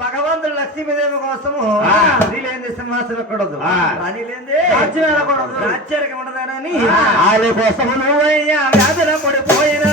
భగవంతుడు లక్ష్మీదేవి కోసము లేని సింహాసనం ఎక్కడదు అని లేదే రాజ్యానికి ఉండదానని వాళ్ళ కోసము నువ్వయ్యా వ్యాధుల పడిపోయినా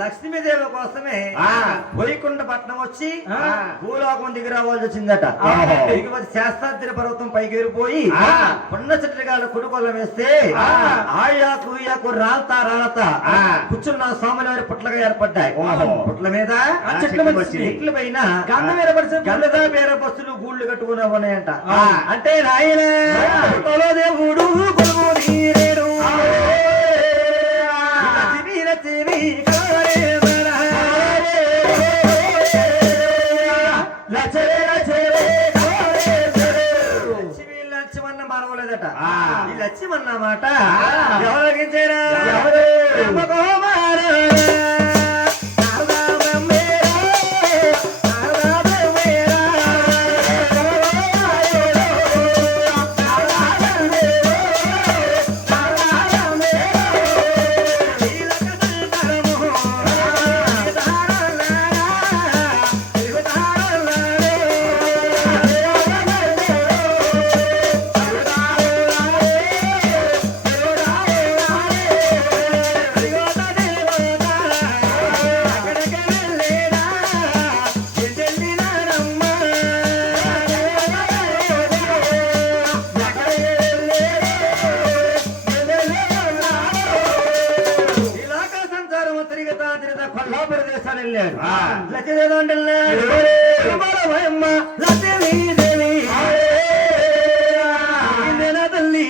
లక్ష్మీదేవి కోసమే వైకుంఠ పట్నం వచ్చి భూలోకం దిగి రావాల్సి వచ్చిందట. శాస్త్రాద్రి పర్వతం పైకేరిపోయి కొండ చెట్లుగాల కుడుకొల్ల వేస్తే ఆయాకు ఈయాకు రాలతా కూర్చున్న స్వామివారి పుట్లగా ఏర్పడ్డాయి. పుట్ల మీద చెట్ల పైన గంధ పేర బస్సులు గూళ్ళు కట్టుకున్నా ఉన్నాయంట. అంటే నాయన దేవుడు కొలువు తీరేడు లక్ష్మన్న మరవలేదట. ఈ లక్ష్మన్న మాట ఎవరికించారా తల్లి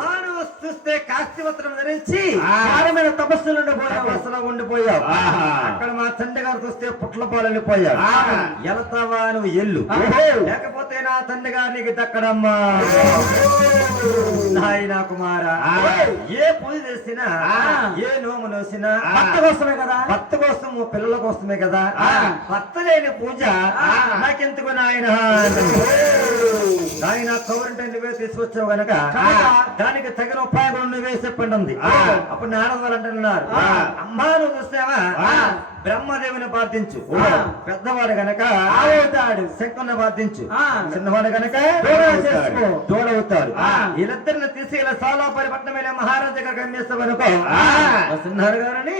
మానవ చూస్తే కాస్తివస్త్రం ధరించి తపస్సులు ఉండిపోయావు. అక్కడ మా తండ్రి గారు చూస్తే పుట్ల పాలు వెళ్ళిపోయావు. వెళతావా నువ్వు ఎల్లు, లేకపోతే నా తండ్రి గారు నీకు దక్కడమ్మా. నాయన కుమారా, ఏ పూజ చేసినా ఏ నోము నోసినా భర్త కోసమే కదా, భర్త కోసము పిల్లల కోసమే కదా. భర్త లేని పూజ నాకెందుకు నాయన. నాయన కౌరంటే నువ్వే తీసుకొచ్చావు గనక దానికి తగిన ఉపాయం నువ్వే చెప్పండి ఉంది. అప్పుడు నారదులు అంటున్నారు, అమ్మా నువ్వు చూస్తావా బ్రహ్మదేవుని ప్రార్థించు, పెద్దవాడు గనక శంకుని ప్రార్థించు, చిన్నవాడు గనక తోడవుతారు. వీళ్ళిద్దరిని తీసుకెళ్ళి సాలాపరి పట్టణం వెళ్ళే మహారాజు దగ్గర గమ్యేస్తావు అనుకో. సిన్నాడు గారని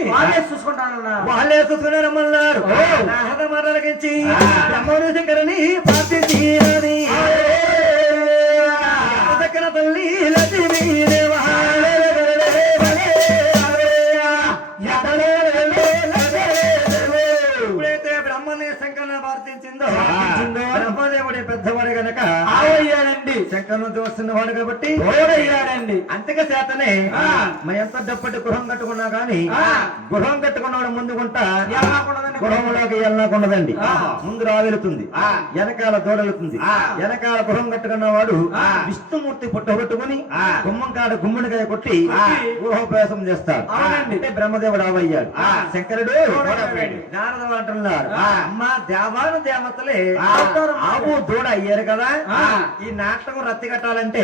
వాళ్ళే చూసుకున్నారమ్మన్నారు. నాహద మరలకించి బ్రహ్మను శంకరని ప్రార్థించి తల్లి లక్ష్మీదేవ ఎప్పుడైతే బ్రహ్మని శంకరని ప్రార్థించిందో బ్రహ్మదేవుడి పెద్దవాడు గనక ఆవయ్యాడండి. శంకర ఎక్కడి నుంచి వస్తున్నవాడు కాబట్టి తోడయ్యాడండి. అంతగా చేతనే మనం ఎంత డప్పటి గృహం కట్టుకున్నా గానీ గృహం కట్టుకున్నవాడు ముందుకుంటా గృహంలోకి వెళ్ళకుండదండి. ముందు రావెలుతుంది, వెనకాల దూడలుతుంది. వెనకాల గృహం కట్టుకున్నవాడు విష్ణుమూర్తి పుట్టగొట్టుకుని గుమ్మం కాడ గుమ్మడికాయ కొట్టి గృహోపవేశం చేస్తాడు. అంటే బ్రహ్మదేవుడు అవయ్యాడు. శంకరుడు నారద అంటున్నారు, అమ్మ దేవాను దేవతలే ఆవు దూడ అయ్యారు కదా, ఈ నాటకం రత్తి కట్టాలంటే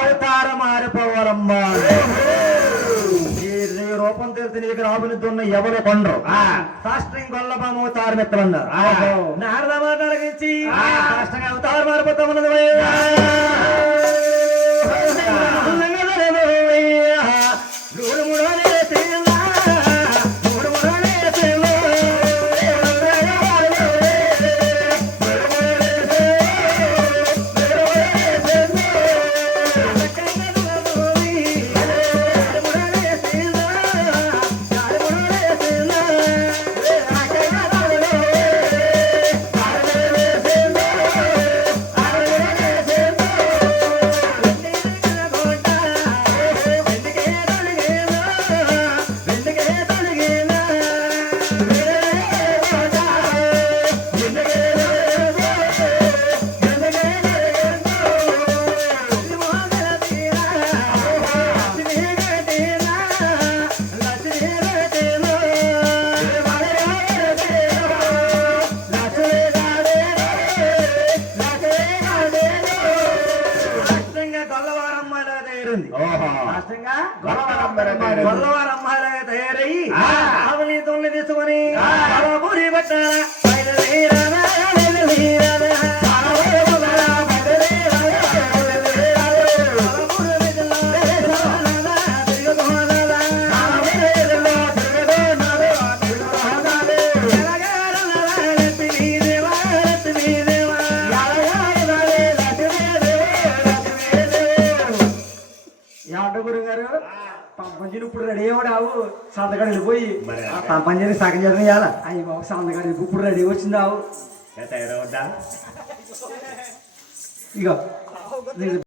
అవతారం మారిపోవాలమ్మా. ఈ రూపం తెలిసి నీకు రాబుని దున్న ఎవరు కొండరు సాష్టం గొల్లబామ అవతారం ఎత్తమన్నారు. నారద మాట్లాడించి సాష్టంగా అవతారం మారిపోతా ఉన్నది. గొల్లవారు అమ్మాయిలాగా తయారయ్యి ఆవుని తొమ్మిది తీసుకొని పూరి పట్టారా పంచని ఇప్పుడు రెడీ అవ్వడావు సంతకాడు వెళ్ళిపోయి పంచని సగం చేయడం ఇవ్వాలా అయ్యి బాబు సంతకాడు ఇప్పుడు రెడీ వచ్చింది ఆవు ఇగో